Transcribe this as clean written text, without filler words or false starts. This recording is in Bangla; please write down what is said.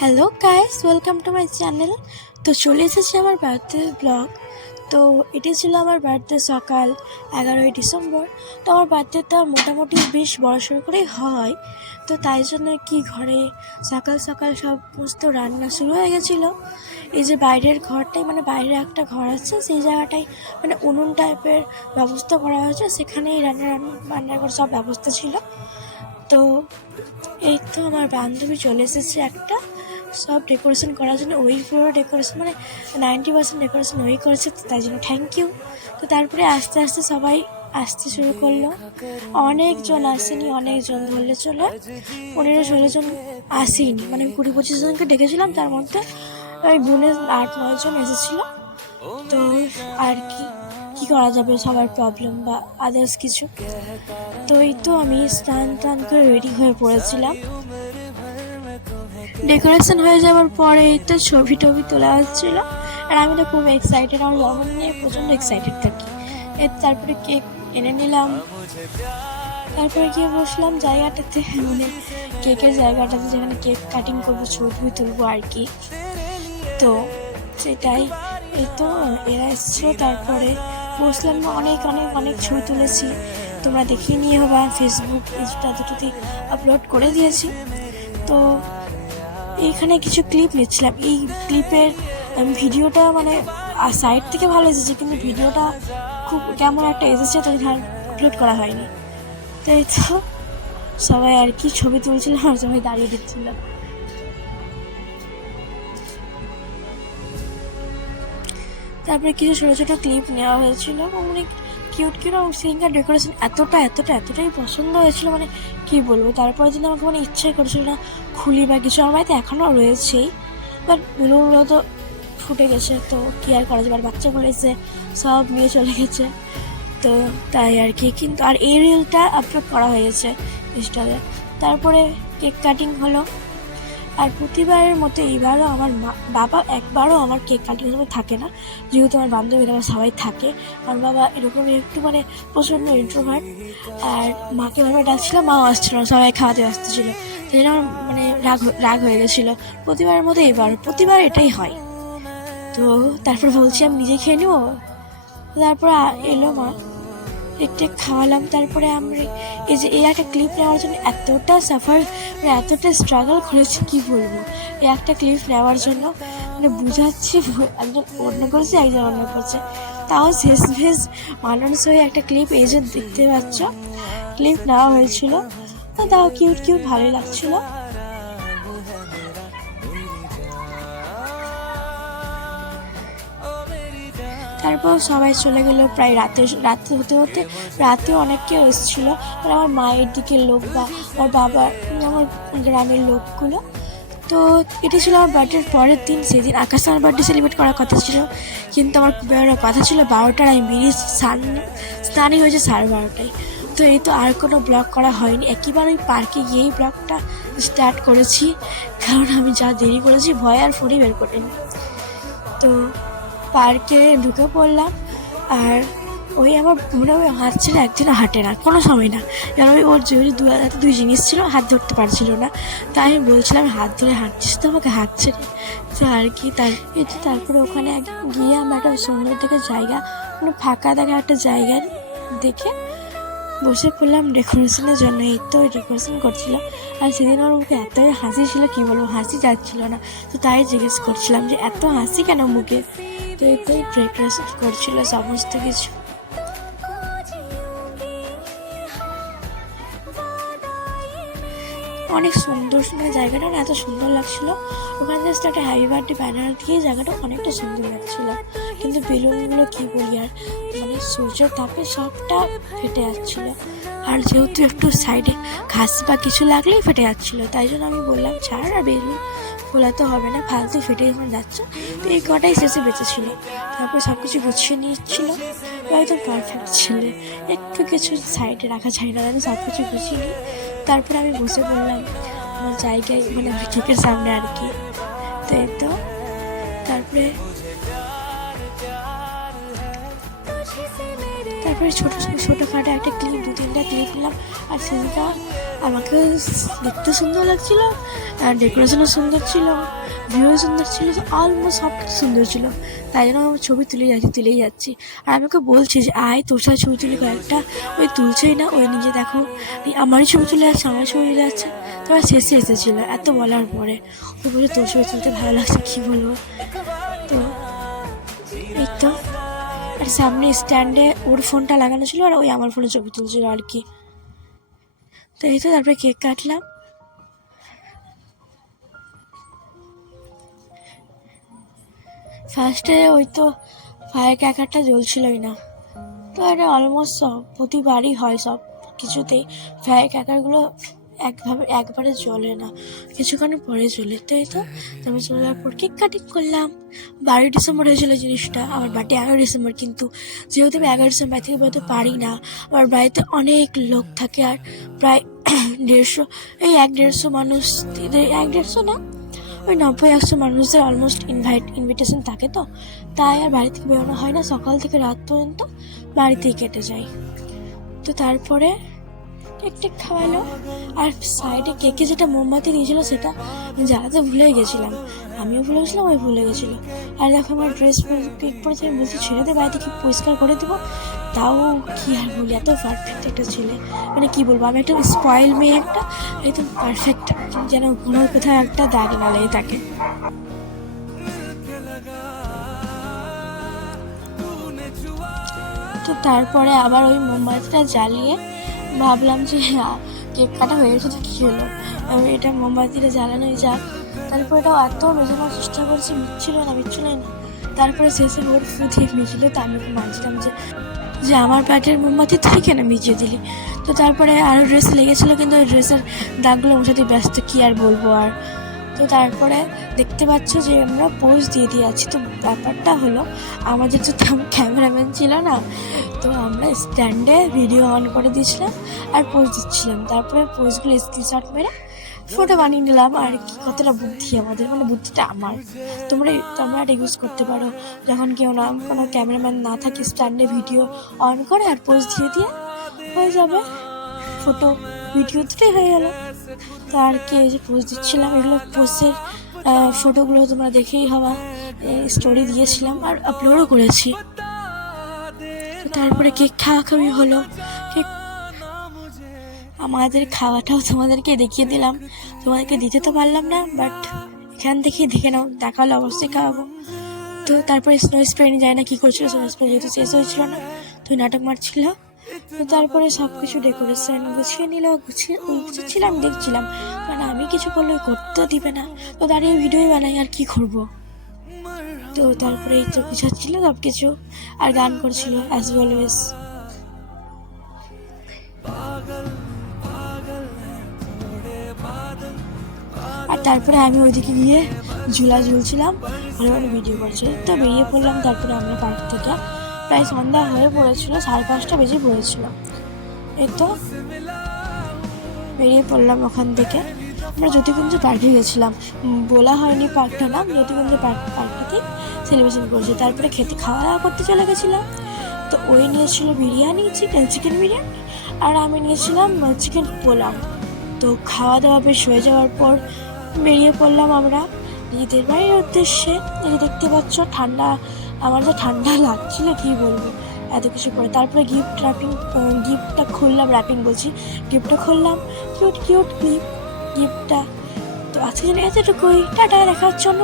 Hello guys, welcome to my channel. তো চলে এসেছি আমার বার্থডে ব্লগ। তো এটি ছিল আমার বার্থডে সকাল 11ই ডিসেম্বর। তো আমার বার্থডেটা মোটামুটি বেশ বড়সড় করেই হয়। তো তাই জন্য কি ঘরে সকাল সকাল সমস্ত রান্না শুরু হয়ে গেছিলো। এই যে বাইরের ঘরটাই, মানে বাইরে একটা ঘর আছে, সেই জায়গাটাই মানে উনুন টাইপের ব্যবস্থা করা হয়েছে, সেখানেই রান্না করে সব ব্যবস্থা ছিল। তো এই তো আমার বান্ধবী চলে এসেছে একটা, সব ডেকোরেশন করার জন্য। ওই পুরো ডেকোরেশন মানে 90% ডেকোরেশন ওই করেছে, তো তাই জন্য থ্যাংক ইউ। তো তারপরে আস্তে আস্তে সবাই আসতে শুরু করলো। অনেকজন আসেনি, অনেকজন ধরলে চলে 15-16 জন আসেনি, মানে 20-25 জনকে ডেকেছিলাম, তার মধ্যে ওই গুনে 8-9 জন এসেছিলো। তো আর কি করা যাবে, সবার প্রবলেম বা আদার্স কিছু। তো এই তো আমি স্নান টান করে রেডি হয়ে পড়েছিলাম। ডেকোরেশন হয়ে যাওয়ার পরে এই তো ছবি টবি তোলা হচ্ছিলো, আর আমি তো খুব এক্সাইটেড, আমার জন্মদিন নিয়ে প্রচণ্ড এক্সাইটেড থাকি। তারপরে কেক এনে নিলাম, তারপরে গিয়ে বসলাম জায়গাটাতে, মানে কেকের জায়গাটাতে, যেখানে কেক কাটিং করবো, ছবি তুলবো আর কি। তো সেটাই, এই তো এরা এসেছিলো, তারপরে বসলাম, অনেক অনেক অনেক ছবি তুলেছি, তোমরা দেখিয়ে নিয়ে হবে, ফেসবুক ইনস্টা দুটোতেই আপলোড করে দিয়েছি। তো এইখানে কিছু ক্লিপ নিচ্ছিলাম, এই ক্লিপের ভিডিওটা মানে সাইড থেকে ভালো এসেছে, কিন্তু ভিডিওটা খুব কেমন একটা এসেছে, তো আপলোড করা হয়নি। তো এই তো সবাই আর কি ছবি তুলছিলাম, আর সবাই দাঁড়িয়ে দিচ্ছিল। তারপরে কিছু ছোটো ছোটো ক্লিপ নেওয়া হয়েছিল, অনেক কিউট কিউট। এবং সিঙ্গার ডেকোরেশন এতটাই পছন্দ হয়েছিল, মানে কী বলবো। তারপরে দিন আমাকে মানে ইচ্ছাই করছিল না খুলি বা কিছু, আমার বাড়িতে এখনও রয়েছেই, বাট বেলুনগুলো তো ফুটে গেছে, তো কী আর করা যাবে, আর বাচ্চাগুলো এসে সব নিয়ে চলে গেছে, তো তাই আর কি। কিন্তু আর এই রিলটা আপলোড করা হয়ে গেছে ইনস্টাতে। তারপরে কেক কাটিং হলো, আর প্রতিবারের মতো এইবারও আমার বাবা একবারও আমার কেক কাটিং সময় থাকে না, যেহেতু আমার বান্ধবীরা সবাই থাকে। আমার বাবা এরকম একটু মানে প্রচণ্ড ইন্ট্রোভার্ট, আর মাকে ভাবে ডাকছিলাম, মাও আসছিল না, সবাই খাওয়াতে আসতেছিলো, সেই জন্য আমার মানে রাগ হয়ে গেছিলো। প্রতিবারের মতো প্রতিবার এটাই হয়। তো তারপর বলছি আমি নিজে খেয়ে নেবো। তারপর এলো মা, কেক খাওয়ালাম। তারপরে আমরা এই যে এই একটা ক্লিপ নেওয়ার জন্য এতটা এতটা স্ট্রাগল করেছি, কি বলবো। এই একটা ক্লিপ নেওয়ার জন্য মানে বুঝাচ্ছি, একজন অন্য করছে, একজন অন্য করছে, তাও শেষমেশ মানুষ হয়ে একটা ক্লিপ, এই যে দেখতে পাচ্ছ ক্লিপ নেওয়া হয়েছিল, তাও কিউট ভালোই লাগছিলো। তারপর সবাই চলে গেল, প্রায় রাতে হতে হতে রাতেও অনেক কেউ এসেছিলো, মানে আমার মায়ের দিকের লোক বা আমার বাবার, আমার গ্রামের লোকগুলো। তো এটি ছিল আমার বার্থডের পরের দিন। সেদিন আকাশে আমার বার্থডে সেলিব্রেট করার কথা ছিল, কিন্তু আমার বেরোনোর কথা ছিল 12টার, আমি বেরিয়ে স্নানই হয়েছে 12:30টায়। তো এই তো আর কোনো ব্লগ করা হয়নি, একেবারে ওই পার্কে গিয়েই ব্লগটা স্টার্ট করেছি, কারণ আমি যা দেরি করেছি ভয় আর ফোনই বের করিনি। তো পার্কে ঢুকে পড়লাম, আর ওই আমার মনে হয় হাত ছেড়ে একজনও হাঁটে না কোনো সময় না, কারণ ওর জরুরি দুই জিনিস ছিল, হাত ধরতে পারছিল না। তাই আমি বলছিলাম হাত ধরে হাঁটছিস তো, আমাকে হাত ছেড়ে। তো আর কি, তারপরে ওখানে গিয়ে আমরা একটা সুন্দর দেখে জায়গা, মানে ফাঁকা দেখা একটা জায়গায় দেখে বসে পড়লাম ডেকোরেশনের জন্য। এই তো ডেকোরেশন করছিল, আর সেদিন ওর মুখে এতই হাসি ছিল, কী বলবো, হাসি যাচ্ছিল না। তো তাই জিজ্ঞেস করছিলাম যে এত হাসি কেন মুখে। তো এই তো ডেকোরেশন করছিল সমস্ত কিছু। অনেক সুন্দর জায়গাটা, এত সুন্দর লাগছিল। ওখানে জাস্ট একটা হ্যাপি বার্থডে ব্যানার দিয়ে জায়গাটা অনেকটা সুন্দর লাগছিল, কিন্তু বেলুনগুলো কী বলি আর, মানে সূর্যের তাপে সবটা ফেটে যাচ্ছিলো। আর যেহেতু একটু সাইডে ঘাস বা কিছু লাগলেই ফেটে যাচ্ছিলো, তাই জন্য আমি বললাম ছাড়, আর বেলুন ফোলাতে হবে না, ফালতু ফেটে যখন যাচ্ছে। তো এই কটাই শেষে বেঁচেছিলো। তারপর সব কিছু গুছিয়ে নিচ্ছিলো, একদম পারফেক্ট ছেলে, একটু কিছু সাইডে রাখা যায় না, আমি সব কিছু গুছিয়ে নিই। তারপরে আমি বসে পড়লাম আমার জায়গায়, মানে কেকের সামনে আর কি। তো এই তো তারপরে তারপরে ছোটোখাটো একটা ক্লিপ 2-3টা ক্লিপ নিলাম। আর সেদিনটা আমাকে দেখতে সুন্দর লাগছিল, আর ডেকোরেশনও সুন্দর ছিল, ভিউও সুন্দর ছিল, অলমোস্ট সব কিছু সুন্দর ছিল। তাই জন্য আমি ছবি তুলেই যাচ্ছি। আর আমাকে বলছে যে আয় তোর সাথে ছবি তুলি কয়েকটা, ওই তুলছেই না, ওই নিজে দেখো আমারই ছবি তুলে যাচ্ছে, আমার ছবি তুলে যাচ্ছে। তারপর শেষে এসেছিলো এত বলার পরে ও বলে তোর ছবি তুলতে ভালো লাগছে, কী বলবো। তো এই তো, আর সামনে স্ট্যান্ডে ওর ফোনটা লাগানো ছিল, আর ওই আমার ফোনে ছবি তুলছিল আর কি। তো এই তো, তারপরে কেক কাটলাম। ফার্স্টে ওই তো ফায়ার ক্র্যাকারটা জ্বলছিলই না। তো এটা অলমোস্ট সব প্রতিবারই হয়, সব কিছুতেই ফায়ার ক্র্যাকারগুলো একবারে জ্বলে না, কিছুক্ষণ পরে জ্বলে। তো এই তো, তারপর চলে যাওয়ার পর কেক কাটিং করলাম। 12 ডিসেম্বর হয়েছিল জিনিসটা, আমার বাড়িতে 11 ডিসেম্বর, কিন্তু যেহেতু আমি 11 ডিসেম্বর বাড়ি থেকে বেরোতে পারি না, আমার বাড়িতে অনেক লোক থাকে, আর প্রায় 150 এই 150 মানুষ, 150 না, ওই 90-100 মানুষদের অলমোস্ট ইনভিটেশন থাকে। তো তাই আর বাড়ি থেকে বেরোনো হয় না, সকাল থেকে রাত পর্যন্ত বাড়িতেই কেটে যায়। তো তারপরে কেক খাওয়ালো, আর সাইডে কেকে যেটা মোমবাতি দিয়েছিল সেটা জ্বালাতে ভুলে গেছিলাম, আমিও ভুলে গেছিলাম, ওই ভুলে গেছিলো। আর দেখো আমার ড্রেস কেক পরেছে, আমি বলছি ছেড়ে দে, বাড়িতে কি পরিষ্কার করে দেবো। তাও কি আর বলি, এত পারফেক্ট একটা ছেলে, মানে কি বলবো, আমি একটা স্পয়েল মেয়ে, একটা একদম পারফেক্ট, যেন কোনো কোথাও একটা দাগ না লেগে থাকে। তো তারপরে আবার ওই মোমবাতিটা জ্বালিয়ে ভাবলাম যে কেক কাটা হয়ে গেছে, তো কী হলো, এটা মোমবাতিটা জ্বালানোই যাক। তারপরে এটাও এত মেজানোর চেষ্টা করছি, মিটছিল না। তারপরে শেষে ওর ফুটিয়ে মিছিল, তো আমি মানছিলাম যে আমার প্যাটের মোমবাতি তুই কেন মিজিয়ে দিলি। তো তারপরে আরও ড্রেস লেগেছিলো, কিন্তু ওই ড্রেসের দাগগুলো মোছাতে ব্যস্ত, কী আর বলবো আর। তো তারপরে দেখতে পাচ্ছ যে আমরা পোজ দিয়ে আছি। তো ব্যাপারটা হলো, আমাদের তো ক্যামেরাম্যান ছিল না, তো আমরা স্ট্যান্ডে ভিডিও অন করে দিয়েছিলাম আর পোজ দিচ্ছিলাম। তারপরে পোজগুলো স্ক্রিনশট মেরে ফটো বানিয়ে নিলাম। আর কি কতটা বুদ্ধি আমাদের, মানে বুদ্ধিটা আমার, তোমরা এটা ইউজ করতে পারো। যখন কোনো ক্যামেরাম্যান না থাকে, স্ট্যান্ডে ভিডিও অন করে আর পোজ দিয়ে হয়ে যাবে, ফটো ভিডিও দুটোই হয়ে গেল। তো আর কি, এই যে পোজ দিচ্ছিলাম, এগুলো পোজের ফটোগুলো তোমরা দেখেই হওয়া, স্টোরি দিয়েছিলাম আর আপলোডও করেছি। তো তারপরে কেক খাওয়াখাওয়ি হলো। কেক আমাদের খাওয়াটাও তোমাদেরকে দেখিয়ে দিলাম, তোমাদেরকে দিতে তো পারলাম না, বাট এখান থেকেই দেখে নাও, দেখালে অবশ্যই খাওয়াবো। তো তারপরে স্নো স্প্রে নিয়ে যায় না কী করছিল, স্নো স্প্রে যেহেতু শেষ হয়েছিল না, তো নাটক মারছিল। তো তারপরে সব কিছু ডেকোরেশন গুছিয়ে নিল, গুছিয়েছিলাম, দেখছিলাম, কারণ আমি কিছু করলে করতে দিবে না, তো দাঁড়িয়ে ভিডিওই বানাই, আর কি করবো। তো তারপরে এই তো গুছাচ্ছিল সব কিছু, আর গান করছিল অ্যাজ অলওয়েজ। আর তারপরে আমি ওইদিকে গিয়ে ঝুলা ঝুলছিলাম, ভালো ভিডিও করছি। তো বেরিয়ে পড়লাম। তারপরে আমরা পার্ক থেকে, প্রায় সন্ধ্যা হয়ে পড়েছিল, 5:30 বেজে পড়েছিল। এই তো বেরিয়ে পড়লাম ওখান থেকে। আমরা জ্যোতিকুঞ্জ পার্কে গেছিলাম, বলা হয়নি পার্কটার নাম, জ্যোতিকুঞ্জ পার্কটাতেই সেলিব্রেশন করেছি। তারপরে খাওয়া দাওয়া করতে চলে গেছিলাম। তো ওই নিয়েছিল বিরিয়ানি, চিকেন বিরিয়ানি, আর আমি নিয়েছিলাম চিকেন পোলাও। তো খাওয়া দাওয়া বেশ হয়ে যাওয়ার পর বেরিয়ে পড়লাম আমরা নিজেদের বাড়ির উদ্দেশ্যে। এই দেখতে পাচ্ছ ঠান্ডা, আমার যে ঠান্ডা লাগছিল কী বলবো, এত কিছু করে। তারপরে গিফটটা খুললাম, গিফটটা খুললাম, কিউট গিফটটা। তো আজকে এতটুকুই, টাটা, দেখা হচ্ছে অন্য